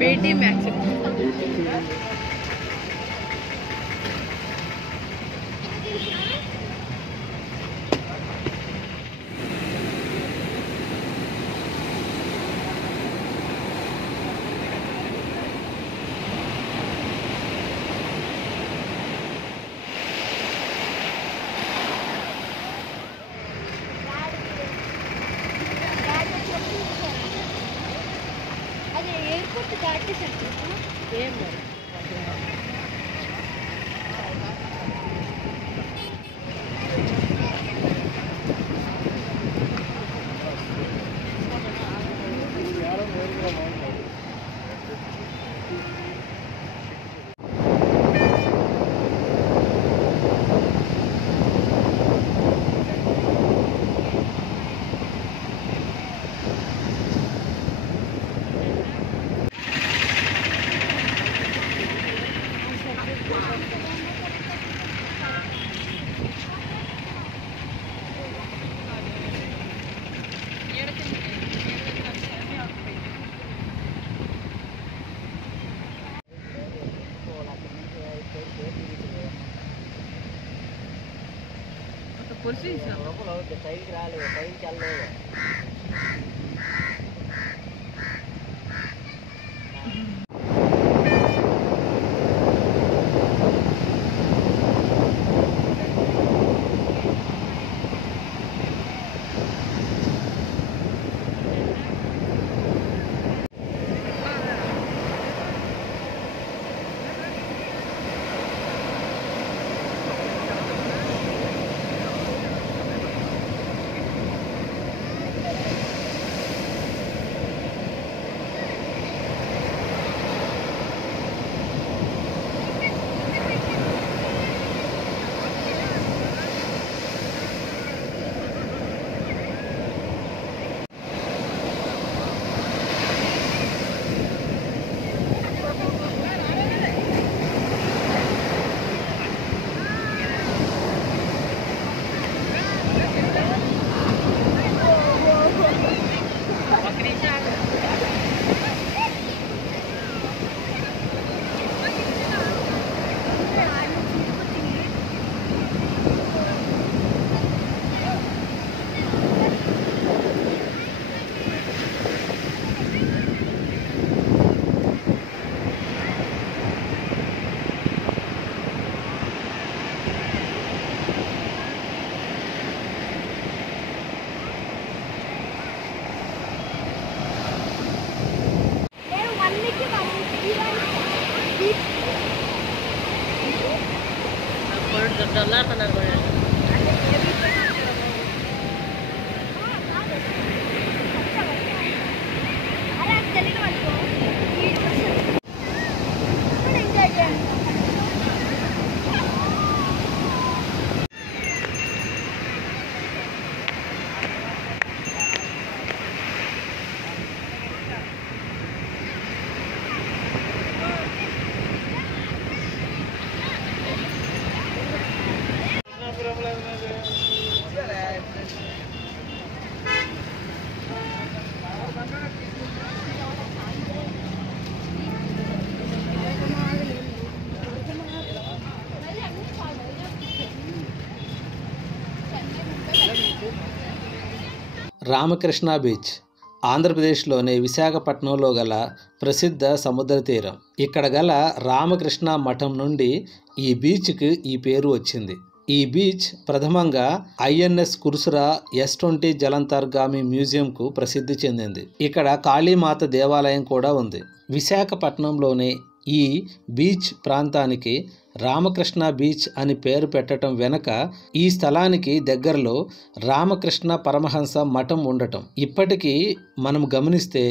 Paytm accept. $1 benar-benar. Ramakrishna beach ఆంధ్రప్రదేశ్లోని విశాఖపట్నంలో గల ప్రసిద్ధ సముద్ర తీరం. ఇక్కడ గల రామకృష్ణ మఠం నుండి ఈ బీచ్కి ఈ పేరు వచ్చింది. ఈ బీచ్ ప్రథమంగా ఐఎన్ఎస్ కుర్సురా S-20 జలంతర్గామి మ్యూజియంకు ప్రసిద్ధి చెందింది. ఇక్కడ కాళీమాత దేవాలయం కూడా ఉంది. విశాఖపట్నంలోని ఈ బీచ్ ప్రాంతానికి రామకృష్ణ బీచ్ అని పేరు పెట్టడం వెనక ఈ స్థలానికి దగ్గరలో రామకృష్ణ పరమహంస మఠం ఉండటం. ఇప్పటికీ మనం గమనిస్తే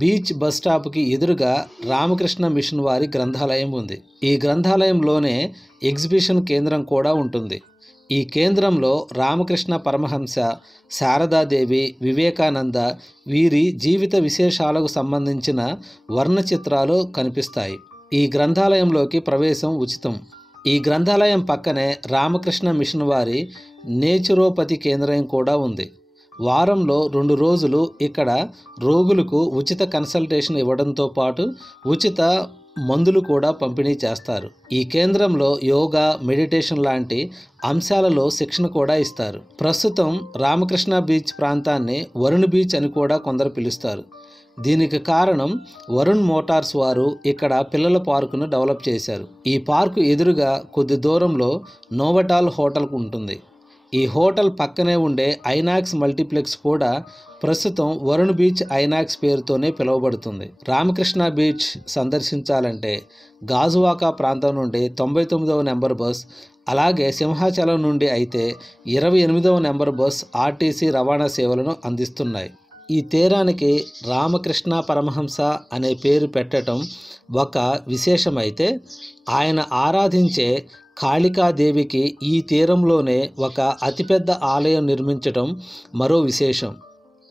బీచ్ బస్ స్టాప్కి ఎదురుగా రామకృష్ణ మిషన్ వారి గ్రంథాలయం ఉంది. ఈ గ్రంథాలయంలోనే ఎగ్జిబిషన్ కేంద్రం కూడా ఉంటుంది. ఈ కేంద్రంలో రామకృష్ణ పరమహంస, శారదాదేవి, వివేకానంద వీరి జీవిత విశేషాలకు సంబంధించిన వర్ణచిత్రాలు కనిపిస్తాయి. ఈ గ్రంథాలయంలోకి ప్రవేశం ఉచితం. ఈ గ్రంథాలయం పక్కనే రామకృష్ణ మిషన్ వారి నేచురోపతి కేంద్రం కూడా ఉంది. వారంలో 2 రోజులు ఇక్కడ రోగులకు ఉచిత కన్సల్టేషన్ ఇవ్వడంతో పాటు ఉచిత మందులు కూడా పంపిణీ చేస్తారు. ఈ కేంద్రంలో యోగా, మెడిటేషన్ లాంటి అంశాలలో శిక్షణ కూడా ఇస్తారు. ప్రస్తుతం రామకృష్ణ బీచ్ ప్రాంతాన్ని వరుణ్ బీచ్ అని కూడా కొందరు పిలుస్తారు. దీనికి కారణం వరుణ్ మోటార్స్ వారు ఇక్కడ పిల్లల పార్కును డెవలప్ చేశారు. ఈ పార్కు ఎదురుగా కొద్ది దూరంలో నోవటాల్ హోటల్ ఉంటుంది. ఈ హోటల్ పక్కనే ఉండే ఐనాక్స్ మల్టీప్లెక్స్ కూడా ప్రస్తుతం వరుణ్ బీచ్ ఐనాక్స్ పేరుతోనే పిలువబడుతుంది. రామకృష్ణ బీచ్ సందర్శించాలంటే గాజువాక ప్రాంతం నుండి 99వ నెంబర్ బస్, అలాగే సింహాచలం నుండి అయితే 28వ నెంబర్ బస్ ఆర్టీసీ రవాణా సేవలను అందిస్తున్నాయి. ఈ తీరానికి రామకృష్ణ పరమహంస అనే పేరు పెట్టడం ఒక విశేషమైతే, ఆయన ఆరాధించే కాళికాదేవికి ఈ తీరంలోనే ఒక అతిపెద్ద ఆలయం నిర్మించడం మరో విశేషం.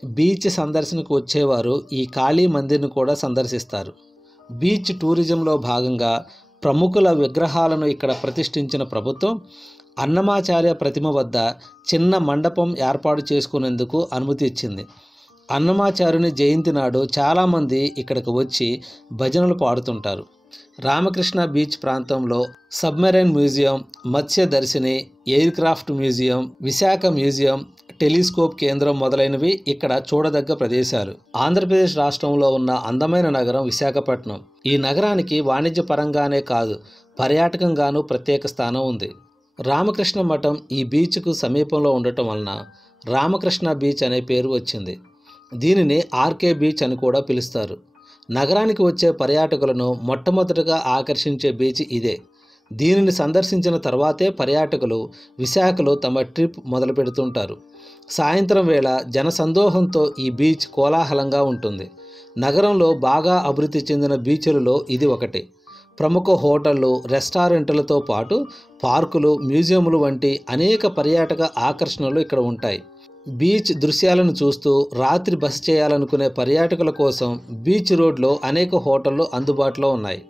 బీచ్ సందర్శనకు వచ్చేవారు ఈ కాళీ మందిర్ను కూడా సందర్శిస్తారు. బీచ్ టూరిజంలో భాగంగా ప్రముఖుల విగ్రహాలను ఇక్కడ ప్రతిష్ఠించిన ప్రభుత్వం అన్నమాచార్య ప్రతిమ వద్ద చిన్న మండపం ఏర్పాటు చేసుకునేందుకు అనుమతి ఇచ్చింది. అన్నమాచార్యుని జయంతి నాడు చాలామంది ఇక్కడికి వచ్చి భజనలు పాడుతుంటారు. రామకృష్ణ బీచ్ ప్రాంతంలో submarine museum, Matsya Darshini, aircraft museum, Visakha museum, telescope కేంద్రం మొదలైనవి ఇక్కడ చూడదగ్గ ప్రదేశాలు. ఆంధ్రప్రదేశ్ రాష్ట్రంలో ఉన్న అందమైన నగరం విశాఖపట్నం. ఈ నగరానికి వాణిజ్య పరంగానే కాదు, పర్యాటకంగానూ ప్రత్యేక స్థానం ఉంది. రామకృష్ణ మఠం ఈ బీచ్కు సమీపంలో ఉండటం వలన రామకృష్ణ బీచ్ అనే పేరు వచ్చింది. దీనిని ఆర్కే బీచ్ అని కూడా పిలుస్తారు. నగరానికి వచ్చే పర్యాటకులను మొట్టమొదటగా ఆకర్షించే బీచ్ ఇదే. దీనిని సందర్శించిన తర్వాతే పర్యాటకులు విశాఖలో తమ ట్రిప్ మొదలు పెడుతుంటారు. సాయంత్రం వేళ జనసందోహంతో ఈ బీచ్ కోలాహలంగా ఉంటుంది. నగరంలో బాగా అభివృద్ధి చెందిన బీచ్లలో ఇది ఒకటి. ప్రముఖ హోటళ్ళు, రెస్టారెంట్లతో పాటు పార్కులు, మ్యూజియంలు వంటి అనేక పర్యాటక ఆకర్షణలు ఇక్కడ ఉంటాయి. బీచ్ దృశ్యాలను చూస్తూ రాత్రి బస చేయాలనుకునే పర్యాటకుల కోసం బీచ్ రోడ్లో అనేక హోటళ్ళు అందుబాటులో ఉన్నాయి.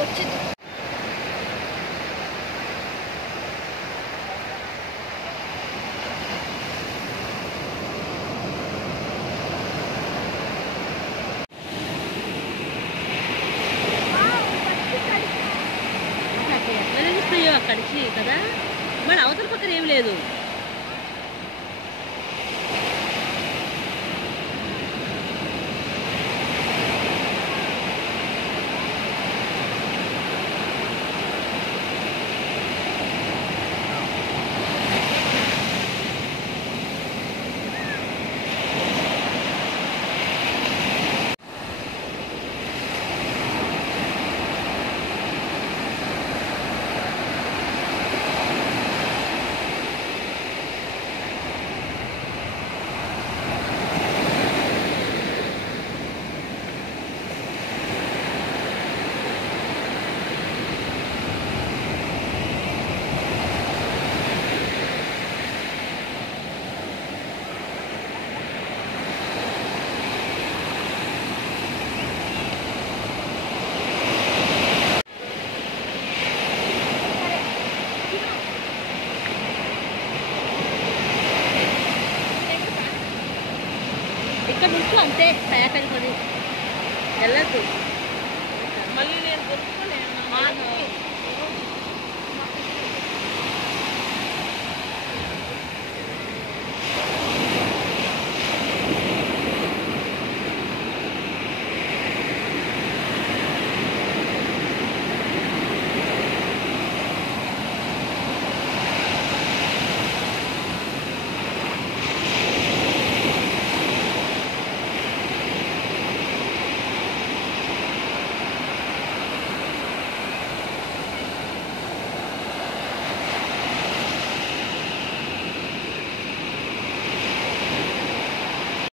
వచ్చింది. నాకు ఎట్లా తెలుస్తాయో అక్కడికి కదా, మరి అవతల పక్కన ఏం లేదు. అంతే కయాకని కొని వెళ్ళద్దు మళ్ళీ నేను కొనుక్కోలేను